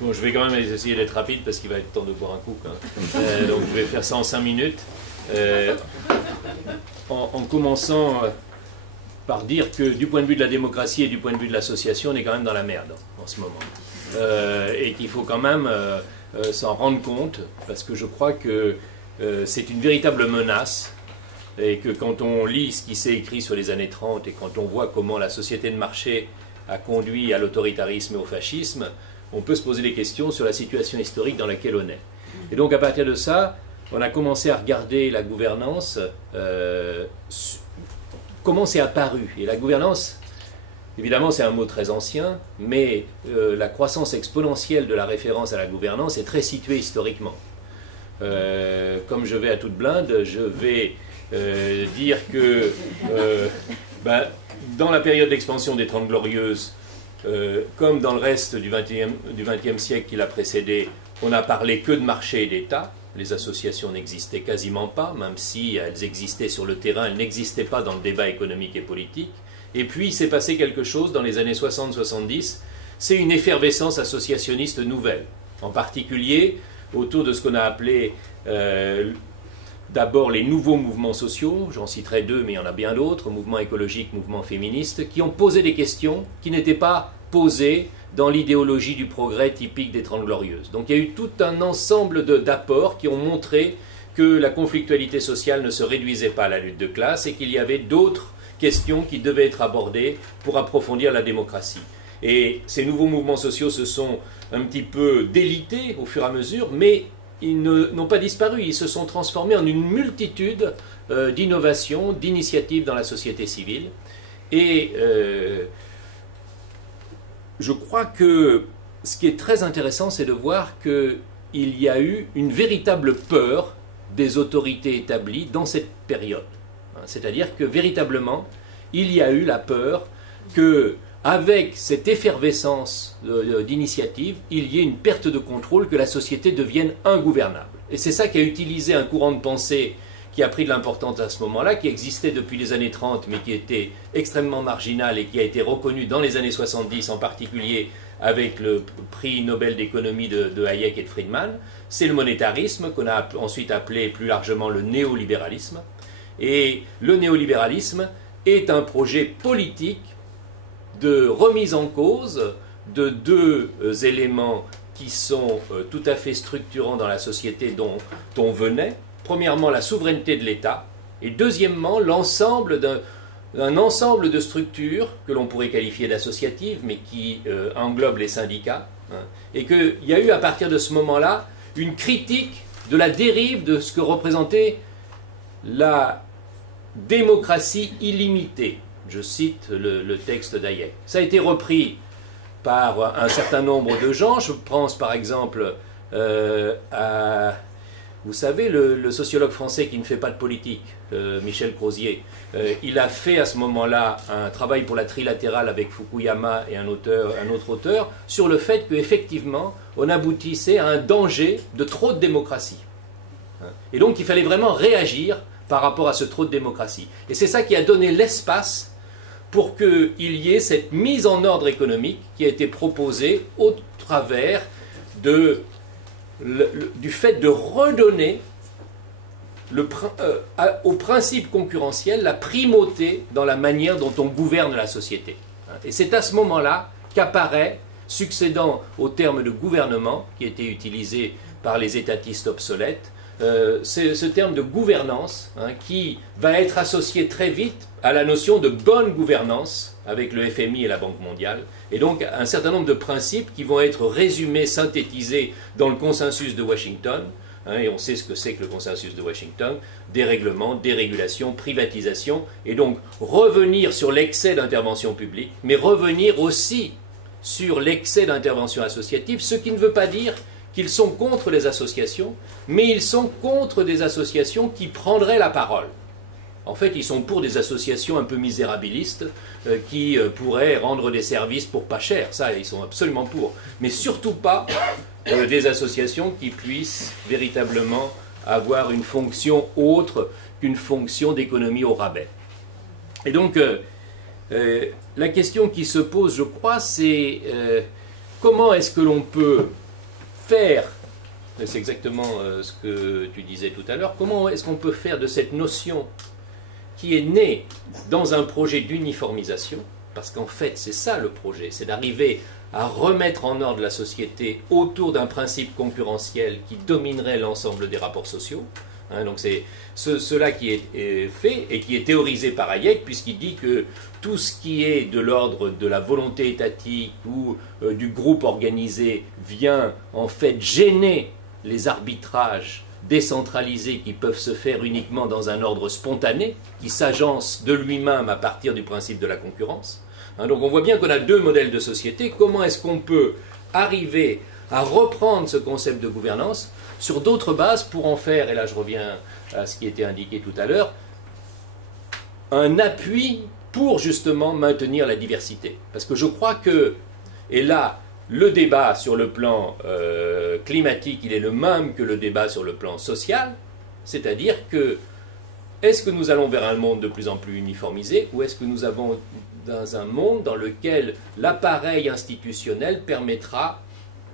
Bon, je vais quand même essayer d'être rapide parce qu'il va être temps de boire un coup. Hein. Donc je vais faire ça en 5 minutes. En commençant par dire que du point de vue de la démocratie et du point de vue de l'association, on est quand même dans la merde en ce moment. Et qu'il faut quand même s'en rendre compte, parce que je crois que c'est une véritable menace, et que quand on lit ce qui s'est écrit sur les années 30 et quand on voit comment la société de marché a conduit à l'autoritarisme et au fascisme, on peut se poser des questions sur la situation historique dans laquelle on est. Et donc à partir de ça, on a commencé à regarder la gouvernance, comment c'est apparu. Et la gouvernance, évidemment c'est un mot très ancien, mais la croissance exponentielle de la référence à la gouvernance est très située historiquement. Comme je vais à toute blinde, je vais dire que dans la période d'expansion des Trente Glorieuses, comme dans le reste du XXe siècle qui l'a précédé, on n'a parlé que de marché et d'État. Les associations n'existaient quasiment pas, même si elles existaient sur le terrain, elles n'existaient pas dans le débat économique et politique. Et puis il s'est passé quelque chose dans les années 60-70, c'est une effervescence associationniste nouvelle, en particulier autour de ce qu'on a appelé d'abord les nouveaux mouvements sociaux, j'en citerai deux mais il y en a bien d'autres, mouvements écologiques, mouvements féministes, qui ont posé des questions qui n'étaient pas posées dans l'idéologie du progrès typique des Trente Glorieuses. Donc il y a eu tout un ensemble d'apports qui ont montré que la conflictualité sociale ne se réduisait pas à la lutte de classe et qu'il y avait d'autres questions qui devaient être abordées pour approfondir la démocratie. Et ces nouveaux mouvements sociaux se sont un petit peu délités au fur et à mesure, mais ils n'ont pas disparu, ils se sont transformés en une multitude d'innovations, d'initiatives dans la société civile. Et je crois que ce qui est très intéressant, c'est de voir qu'il y a eu une véritable peur des autorités établies dans cette période. C'est-à-dire que véritablement, il y a eu la peur que, avec cette effervescence d'initiatives, il y ait une perte de contrôle, que la société devienne ingouvernable. Et c'est ça qu'a utilisé un courant de pensée qui a pris de l'importance à ce moment-là, qui existait depuis les années 30, mais qui était extrêmement marginal et qui a été reconnu dans les années 70, en particulier avec le prix Nobel d'économie de Hayek et de Friedman. C'est le monétarisme, qu'on a ensuite appelé plus largement le néolibéralisme. Et le néolibéralisme est un projet politique de remise en cause de deux éléments qui sont tout à fait structurants dans la société dont on venait. Premièrement, la souveraineté de l'État, et deuxièmement, l'ensemble d'un ensemble de structures que l'on pourrait qualifier d'associatives, mais qui englobent les syndicats, et qu'il y a eu à partir de ce moment-là une critique de la dérive de ce que représentait la démocratie illimitée. Je cite le texte d'Hayek. Ça a été repris par un certain nombre de gens. Je pense par exemple à, vous savez, le sociologue français qui ne fait pas de politique, Michel Crozier. Il a fait à ce moment-là un travail pour la trilatérale avec Fukuyama et un autre auteur sur le fait qu'effectivement on aboutissait à un danger de trop de démocratie. Et donc il fallait vraiment réagir par rapport à ce trop de démocratie. Et c'est ça qui a donné l'espace pour qu'il y ait cette mise en ordre économique qui a été proposée au travers du fait de redonner au principe concurrentiel la primauté dans la manière dont on gouverne la société. Et c'est à ce moment-là qu'apparaît, succédant au terme de gouvernement, qui était utilisé par les étatistes obsolètes, ce terme de gouvernance, qui va être associé très vite à la notion de bonne gouvernance avec le FMI et la Banque mondiale, et donc un certain nombre de principes qui vont être résumés, synthétisés dans le consensus de Washington, et on sait ce que c'est que le consensus de Washington: dérèglement, dérégulation, privatisation, et donc revenir sur l'excès d'intervention publique, mais revenir aussi sur l'excès d'intervention associative, ce qui ne veut pas dire qu'ils sont contre les associations, mais ils sont contre des associations qui prendraient la parole. En fait, ils sont pour des associations un peu misérabilistes qui pourraient rendre des services pour pas cher. Ça, ils sont absolument pour. Mais surtout pas des associations qui puissent véritablement avoir une fonction autre qu'une fonction d'économie au rabais. Et donc, la question qui se pose, je crois, c'est comment est-ce que l'on peut faire, c'est exactement ce que tu disais tout à l'heure, comment est-ce qu'on peut faire de cette notion qui est née dans un projet d'uniformisation, parce qu'en fait c'est ça le projet, c'est d'arriver à remettre en ordre la société autour d'un principe concurrentiel qui dominerait l'ensemble des rapports sociaux. Donc c'est cela qui est fait et qui est théorisé par Hayek, puisqu'il dit que tout ce qui est de l'ordre de la volonté étatique ou du groupe organisé vient en fait gêner les arbitrages décentralisés qui peuvent se faire uniquement dans un ordre spontané, qui s'agence de lui-même à partir du principe de la concurrence. Donc on voit bien qu'on a deux modèles de société. Comment est-ce qu'on peut arriver à reprendre ce concept de gouvernance sur d'autres bases pour en faire, et là je reviens à ce qui était indiqué tout à l'heure, un appui pour justement maintenir la diversité. Parce que je crois que, et là, le débat sur le plan climatique, il est le même que le débat sur le plan social, c'est-à-dire que est-ce que nous allons vers un monde de plus en plus uniformisé, ou est-ce que nous avons dans un monde dans lequel l'appareil institutionnel permettra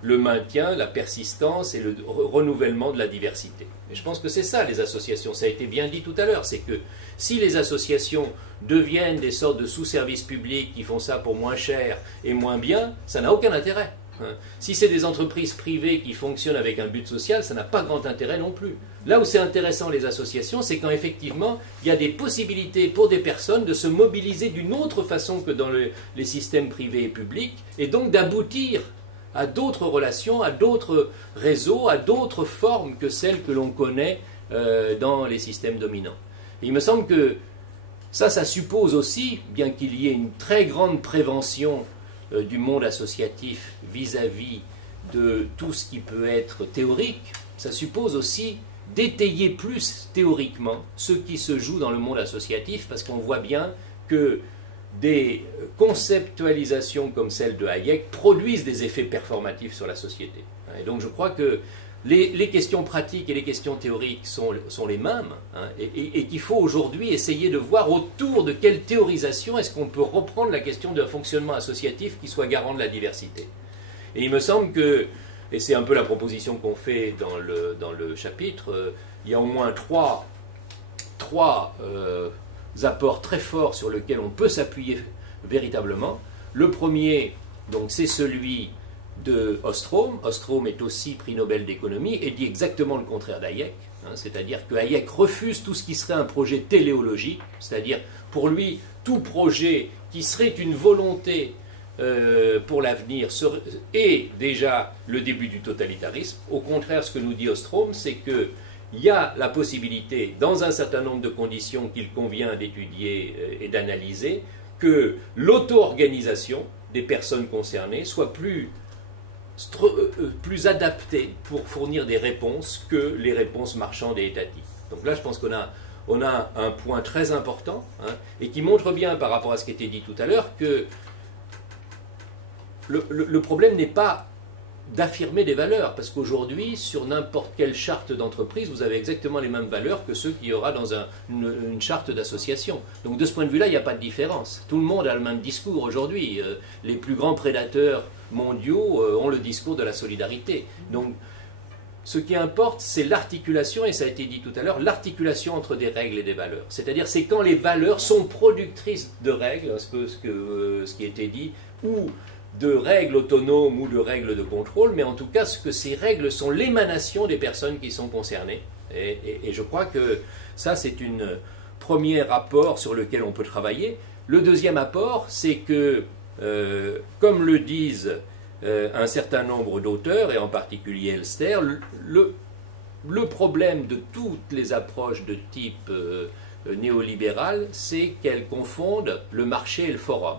le maintien, la persistance et le renouvellement de la diversité. Et je pense que c'est ça les associations, ça a été bien dit tout à l'heure, c'est que si les associations deviennent des sortes de sous-services publics qui font ça pour moins cher et moins bien, ça n'a aucun intérêt. Si c'est des entreprises privées qui fonctionnent avec un but social, ça n'a pas grand intérêt non plus. Là où c'est intéressant les associations, c'est quand effectivement il y a des possibilités pour des personnes de se mobiliser d'une autre façon que dans les systèmes privés et publics, et donc d'aboutir à d'autres relations, à d'autres réseaux, à d'autres formes que celles que l'on connaît dans les systèmes dominants. Et il me semble que ça suppose aussi, bien qu'il y ait une très grande prévention du monde associatif vis-à-vis de tout ce qui peut être théorique, ça suppose aussi d'étayer plus théoriquement ce qui se joue dans le monde associatif, parce qu'on voit bien que des conceptualisations comme celle de Hayek produisent des effets performatifs sur la société. Et donc je crois que les questions pratiques et les questions théoriques sont les mêmes, et qu'il faut aujourd'hui essayer de voir autour de quelle théorisation est-ce qu'on peut reprendre la question d'un fonctionnement associatif qui soit garant de la diversité. Et il me semble que, et c'est un peu la proposition qu'on fait dans le chapitre, il y a au moins trois apports très forts sur lesquels on peut s'appuyer véritablement. Le premier, donc, c'est celui de Ostrom. Ostrom est aussi prix Nobel d'économie et dit exactement le contraire d'Hayek, c'est-à-dire que Hayek refuse tout ce qui serait un projet téléologique, c'est-à-dire pour lui tout projet qui serait une volonté pour l'avenir est déjà le début du totalitarisme. Au contraire, ce que nous dit Ostrom, c'est que il y a la possibilité, dans un certain nombre de conditions qu'il convient d'étudier et d'analyser, que l'auto-organisation des personnes concernées soit plus adaptée pour fournir des réponses que les réponses marchandes et étatiques. Donc là, je pense qu'on a un point très important, et qui montre bien, par rapport à ce qui était dit tout à l'heure, que le problème n'est pas d'affirmer des valeurs, parce qu'aujourd'hui, sur n'importe quelle charte d'entreprise, vous avez exactement les mêmes valeurs que ceux qu'il y aura dans une charte d'association. Donc de ce point de vue-là, il n'y a pas de différence. Tout le monde a le même discours aujourd'hui. Les plus grands prédateurs mondiaux ont le discours de la solidarité. Donc ce qui importe, c'est l'articulation, et ça a été dit tout à l'heure, l'articulation entre des règles et des valeurs. C'est-à-dire, c'est quand les valeurs sont productrices de règles, ce qui a été dit, ou de règles autonomes ou de règles de contrôle, mais en tout cas, ce que ces règles sont l'émanation des personnes qui sont concernées. Et je crois que ça, c'est un premier apport sur lequel on peut travailler. Le deuxième apport, c'est que, comme le disent un certain nombre d'auteurs, et en particulier Elster, le problème de toutes les approches de type néolibéral, c'est qu'elles confondent le marché et le forum.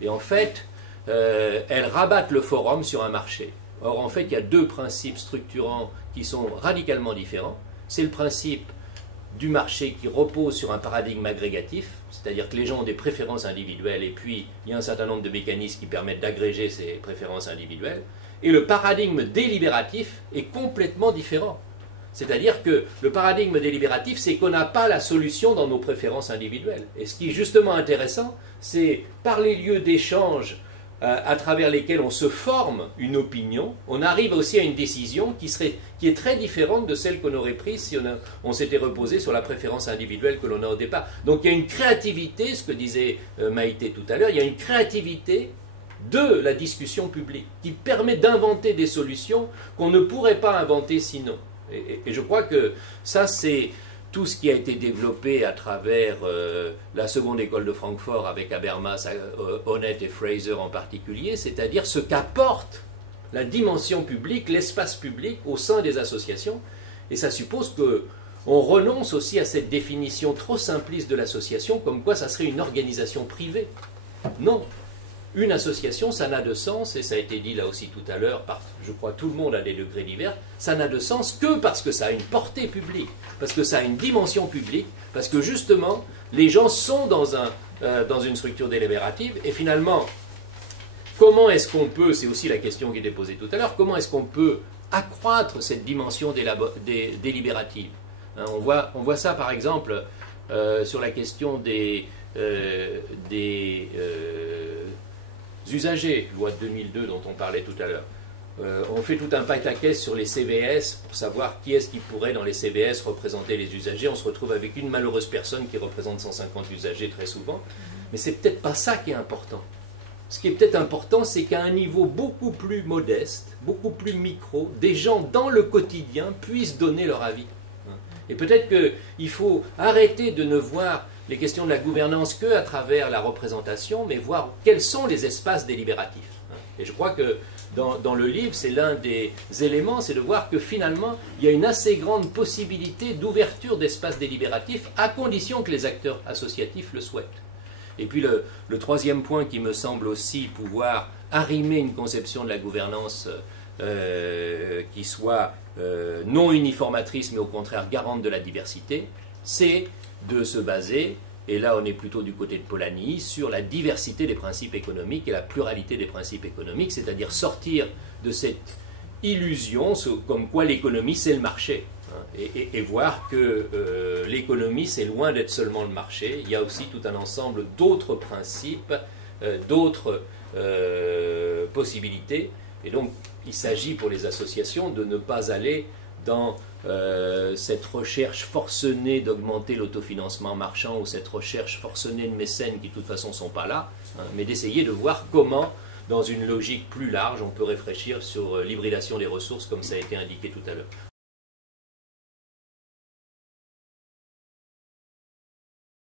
Et en fait, elles rabattent le forum sur un marché. Or, en fait, il y a deux principes structurants qui sont radicalement différents. C'est le principe du marché qui repose sur un paradigme agrégatif, c'est-à-dire que les gens ont des préférences individuelles, et puis il y a un certain nombre de mécanismes qui permettent d'agréger ces préférences individuelles. Et le paradigme délibératif est complètement différent. C'est-à-dire que le paradigme délibératif, c'est qu'on n'a pas la solution dans nos préférences individuelles. Et ce qui est justement intéressant, c'est par les lieux d'échange à travers lesquels on se forme une opinion, on arrive aussi à une décision qui est très différente de celle qu'on aurait prise si on s'était reposé sur la préférence individuelle que l'on a au départ. Donc il y a une créativité, ce que disait Maïté tout à l'heure, il y a une créativité de la discussion publique qui permet d'inventer des solutions qu'on ne pourrait pas inventer sinon. Et je crois que ça, c'est tout ce qui a été développé à travers la seconde école de Francfort avec Habermas, Honneth et Fraser en particulier, c'est-à-dire ce qu'apporte la dimension publique, l'espace public au sein des associations. Et ça suppose qu'on renonce aussi à cette définition trop simpliste de l'association, comme quoi ça serait une organisation privée. Non. Une association, ça n'a de sens, et ça a été dit là aussi tout à l'heure, par, je crois, tout le monde à des degrés divers, ça n'a de sens que parce que ça a une portée publique, parce que ça a une dimension publique, parce que justement, les gens sont dans une structure délibérative, et finalement, comment est-ce qu'on peut, c'est aussi la question qui était posée tout à l'heure, comment est-ce qu'on peut accroître cette dimension délibérative, hein, on voit ça par exemple sur la question des usagers, loi de 2002 dont on parlait tout à l'heure. On fait tout un pataquès sur les CVS pour savoir qui est-ce qui pourrait dans les CVS représenter les usagers. On se retrouve avec une malheureuse personne qui représente 150 usagers très souvent. Mais c'est peut-être pas ça qui est important. Ce qui est peut-être important, c'est qu'à un niveau beaucoup plus modeste, beaucoup plus micro, des gens dans le quotidien puissent donner leur avis. Et peut-être qu'il faut arrêter de ne voir les questions de la gouvernance que à travers la représentation, mais voir quels sont les espaces délibératifs. Et je crois que dans le livre, c'est l'un des éléments, c'est de voir que finalement, il y a une assez grande possibilité d'ouverture d'espaces délibératifs, à condition que les acteurs associatifs le souhaitent. Et puis le troisième point qui me semble aussi pouvoir arrimer une conception de la gouvernance qui soit non uniformatrice, mais au contraire garante de la diversité, c'est de se baser, et là on est plutôt du côté de Polanyi, sur la diversité des principes économiques et la pluralité des principes économiques, c'est-à-dire sortir de cette illusion comme quoi l'économie c'est le marché, hein, et voir que l'économie c'est loin d'être seulement le marché, il y a aussi tout un ensemble d'autres principes, d'autres possibilités, et donc il s'agit pour les associations de ne pas aller dans cette recherche forcenée d'augmenter l'autofinancement marchand ou cette recherche forcenée de mécènes qui de toute façon ne sont pas là, hein, mais d'essayer de voir comment, dans une logique plus large, on peut réfléchir sur l'hybridation des ressources comme ça a été indiqué tout à l'heure.